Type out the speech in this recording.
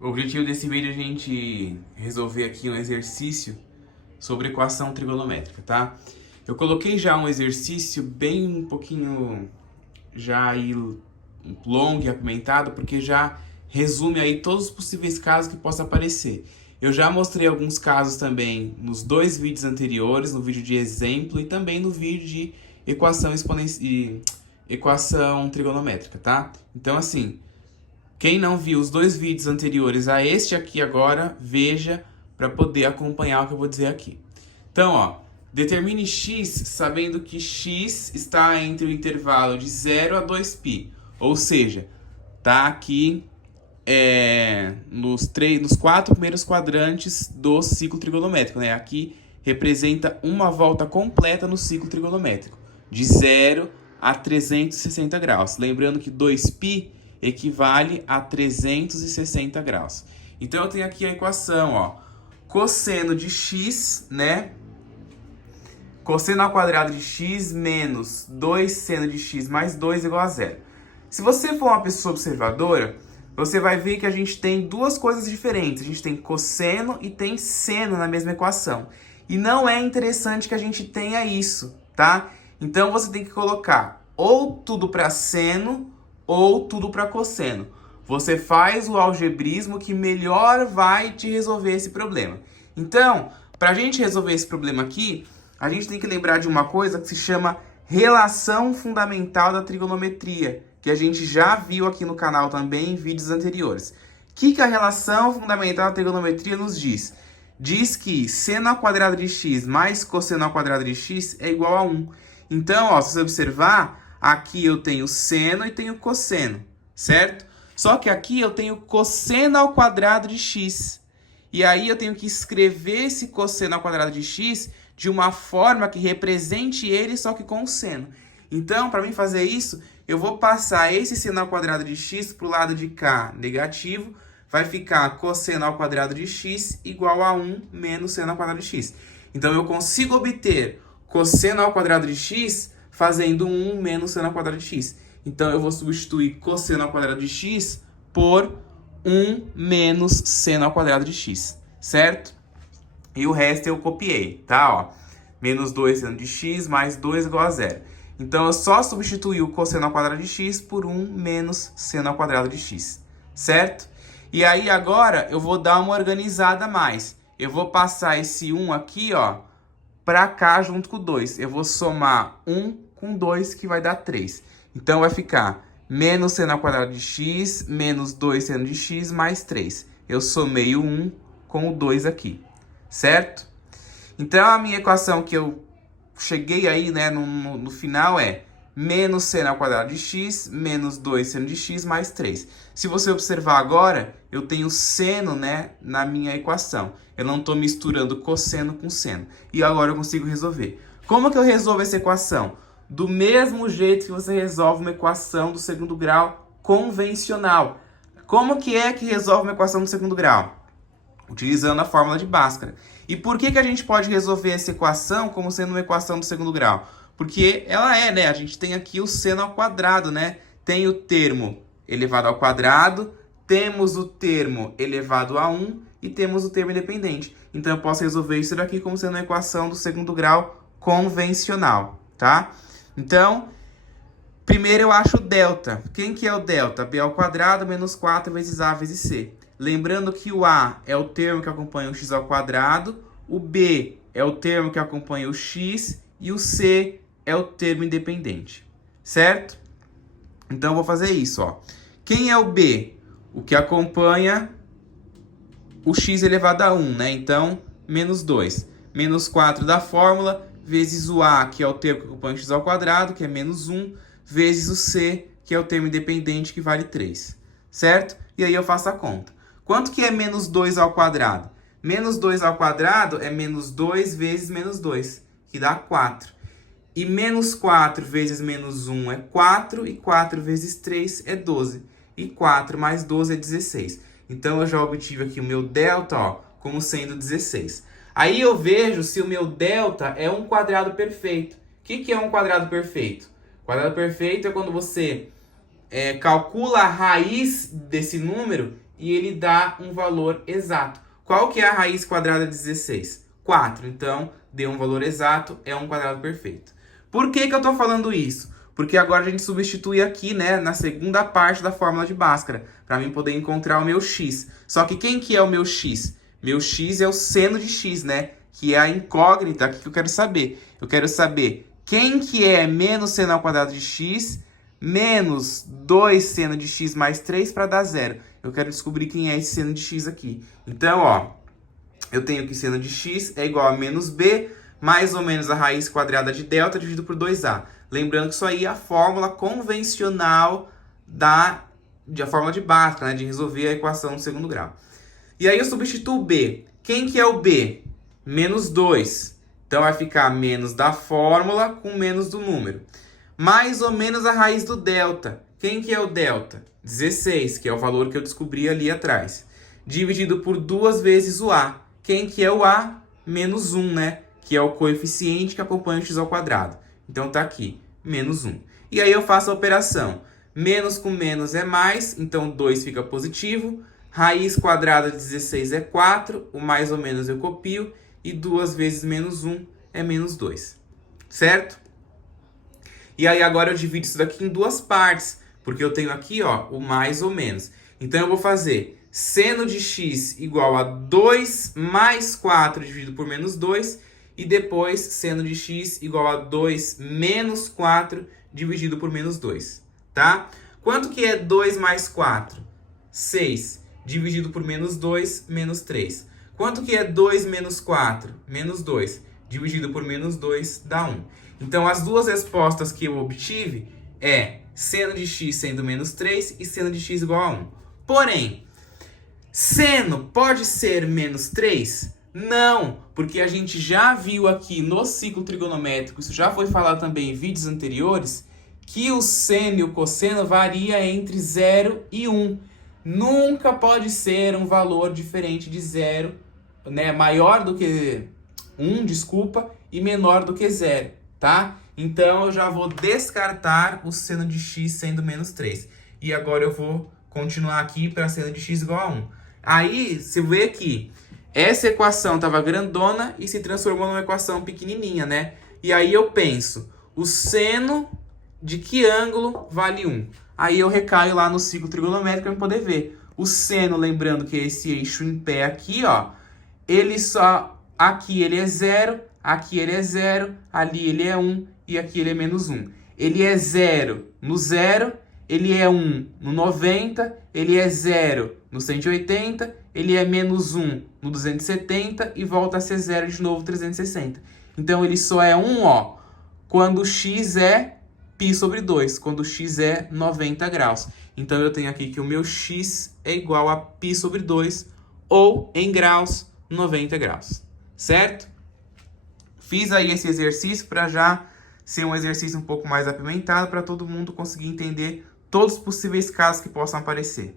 O objetivo desse vídeo é a gente resolver aqui um exercício sobre equação trigonométrica, tá? Eu coloquei já um exercício bem um pouquinho já aí longo e apimentado, porque já resume aí todos os possíveis casos que possa aparecer. Eu já mostrei alguns casos também nos dois vídeos anteriores, no vídeo de exemplo e também no vídeo de equação trigonométrica, tá? Então, assim, quem não viu os dois vídeos anteriores a este aqui agora, veja para poder acompanhar o que eu vou dizer aqui. Então, ó, determine x sabendo que x está entre o intervalo de 0 a 2π. Ou seja, tá aqui nos quatro primeiros quadrantes do ciclo trigonométrico, né? Aqui representa uma volta completa no ciclo trigonométrico, de 0 a 360 graus. Lembrando que 2π equivale a 360 graus. Então, eu tenho aqui a equação, ó. Cosseno de x, né? Cosseno ao quadrado de x menos 2 seno de x mais 2 igual a 0. Se você for uma pessoa observadora, você vai ver que a gente tem duas coisas diferentes. A gente tem cosseno e tem seno na mesma equação. E não é interessante que a gente tenha isso, tá? Então, você tem que colocar ou tudo para seno ou tudo para cosseno. Você faz o algebrismo que melhor vai te resolver esse problema. Então, para a gente resolver esse problema aqui, a gente tem que lembrar de uma coisa que se chama relação fundamental da trigonometria, que a gente já viu aqui no canal também em vídeos anteriores. O que a relação fundamental da trigonometria nos diz? Diz que seno ao quadrado de x mais cosseno ao quadrado de x é igual a 1. Então, ó, se você observar, aqui eu tenho seno e tenho cosseno, certo? Só que aqui eu tenho cosseno ao quadrado de x. E aí eu tenho que escrever esse cosseno ao quadrado de x de uma forma que represente ele, só que com o seno. Então, para mim fazer isso, eu vou passar esse seno ao quadrado de x para o lado de cá negativo. Vai ficar cosseno ao quadrado de x igual a 1 menos seno ao quadrado de x. Então, eu consigo obter cosseno ao quadrado de x fazendo 1 menos seno ao quadrado de x. Então, eu vou substituir cosseno ao quadrado de x por 1 menos seno ao quadrado de x, certo? E o resto eu copiei, tá? Ó, menos 2 seno de x mais 2 igual a 0. Então, eu só substituí o cosseno ao quadrado de x por 1 menos seno ao quadrado de x, certo? E aí, agora, eu vou dar uma organizada a mais. Eu vou passar esse 1 aqui, ó, para cá junto com o 2. Eu vou somar 1 com 2, que vai dar 3. Então, vai ficar menos seno ao quadrado de x, menos 2 seno de x, mais 3. Eu somei o 1 com o 2 aqui, certo? Então, a minha equação que eu cheguei aí, né, no final é menos seno ao quadrado de x, menos 2 seno de x, mais 3. Se você observar agora, eu tenho seno, né, na minha equação. Eu não estou misturando cosseno com seno. E agora eu consigo resolver. Como que eu resolvo essa equação? Do mesmo jeito que você resolve uma equação do segundo grau convencional. Como que é que resolve uma equação do segundo grau? Utilizando a fórmula de Bhaskara. E por que a gente pode resolver essa equação como sendo uma equação do segundo grau? Porque ela é, né? A gente tem aqui o seno ao quadrado, né? Tem o termo elevado ao quadrado, temos o termo elevado a 1 e temos o termo independente. Então, eu posso resolver isso daqui como sendo uma equação do segundo grau convencional, tá? Então, primeiro eu acho o delta. Quem que é o delta? B ao quadrado menos 4 vezes A vezes C. Lembrando que o A é o termo que acompanha o x ao quadrado, o B é o termo que acompanha o x e o C é o termo independente, certo? Então, eu vou fazer isso, ó. Quem é o B? O que acompanha o x elevado a 1, né? Então, menos 2. Menos 4 da fórmula, vezes o A, que é o termo que acompanha o x ao quadrado, que é menos 1, vezes o C, que é o termo independente, que vale 3, certo? E aí eu faço a conta. Quanto que é menos 2 ao quadrado? Menos 2 ao quadrado é menos 2 vezes menos 2, que dá 4. E menos 4 vezes menos 1 é 4, e 4 vezes 3 é 12. E 4 mais 12 é 16. Então, eu já obtive aqui o meu delta, ó, como sendo 16. Aí eu vejo se o meu delta é um quadrado perfeito. O que é um quadrado perfeito? Quadrado perfeito é quando você calcula a raiz desse número e ele dá um valor exato. Qual que é a raiz quadrada de 16? 4. Então, deu um valor exato, é um quadrado perfeito. Por que eu estou falando isso? Porque agora a gente substitui aqui, né, na segunda parte da fórmula de Bhaskara, para mim poder encontrar o meu x. Só que quem que é o meu x? Meu x é o seno de x, né? Que é a incógnita aqui que eu quero saber. Eu quero saber quem que é menos seno ao quadrado de x menos 2 seno de x mais 3 para dar zero. Eu quero descobrir quem é esse seno de x aqui. Então, ó, eu tenho que seno de x é igual a menos b, mais ou menos a raiz quadrada de delta dividido por 2a. Lembrando que isso aí é a fórmula convencional a fórmula de Bhaskara, né, de resolver a equação do segundo grau. E aí eu substituo b. Quem que é o b? Menos 2. Então vai ficar menos da fórmula com menos do número. Mais ou menos a raiz do delta. Quem que é o delta? 16, que é o valor que eu descobri ali atrás. Dividido por 2 vezes o a. Quem que é o a? Menos 1, né? Que é o coeficiente que acompanha o x ao quadrado. Então tá aqui, menos 1. E aí eu faço a operação. Menos com menos é mais, então 2 fica positivo. Raiz quadrada de 16 é 4, o mais ou menos eu copio. E 2 vezes menos 1 é menos 2. Certo? E aí agora eu divido isso daqui em duas partes, porque eu tenho aqui, ó, o mais ou menos. Então eu vou fazer seno de x igual a 2 mais 4 dividido por menos 2, e depois seno de x igual a 2 menos 4 dividido por menos 2, tá? Quanto que é 2 mais 4? 6 dividido por menos 2, menos 3. Quanto que é 2 menos 4? Menos 2 dividido por menos 2 dá 1. Então, as duas respostas que eu obtive é seno de x sendo menos 3 e seno de x igual a 1. Porém, seno pode ser menos 3? Não, porque a gente já viu aqui no ciclo trigonométrico, isso já foi falado também em vídeos anteriores, que o seno e o cosseno varia entre 0 e 1. Nunca pode ser um valor diferente de 0, né? Maior do que 1, desculpa, e menor do que 0. Tá? Então, eu já vou descartar o seno de x sendo menos 3. E agora eu vou continuar aqui para seno de x igual a 1. Aí, você vê que essa equação estava grandona e se transformou numa equação pequenininha, né? E aí eu penso, o seno de que ângulo vale 1? Aí eu recaio lá no ciclo trigonométrico para poder ver. O seno, lembrando que é esse eixo em pé aqui, ó, ele só... Aqui ele é 0, aqui ele é 0, ali ele é 1 e aqui ele é menos 1. Ele é 0 no 0, ele é 1 no 90, ele é 0 no 180, ele é menos 1 no 270 e volta a ser 0 de novo 360. Então ele só é 1, ó, quando x é π sobre 2, quando x é 90 graus. Então eu tenho aqui que o meu x é igual a π sobre 2 ou em graus 90 graus. Certo? Fiz aí esse exercício para já ser um exercício um pouco mais apimentado para todo mundo conseguir entender todos os possíveis casos que possam aparecer.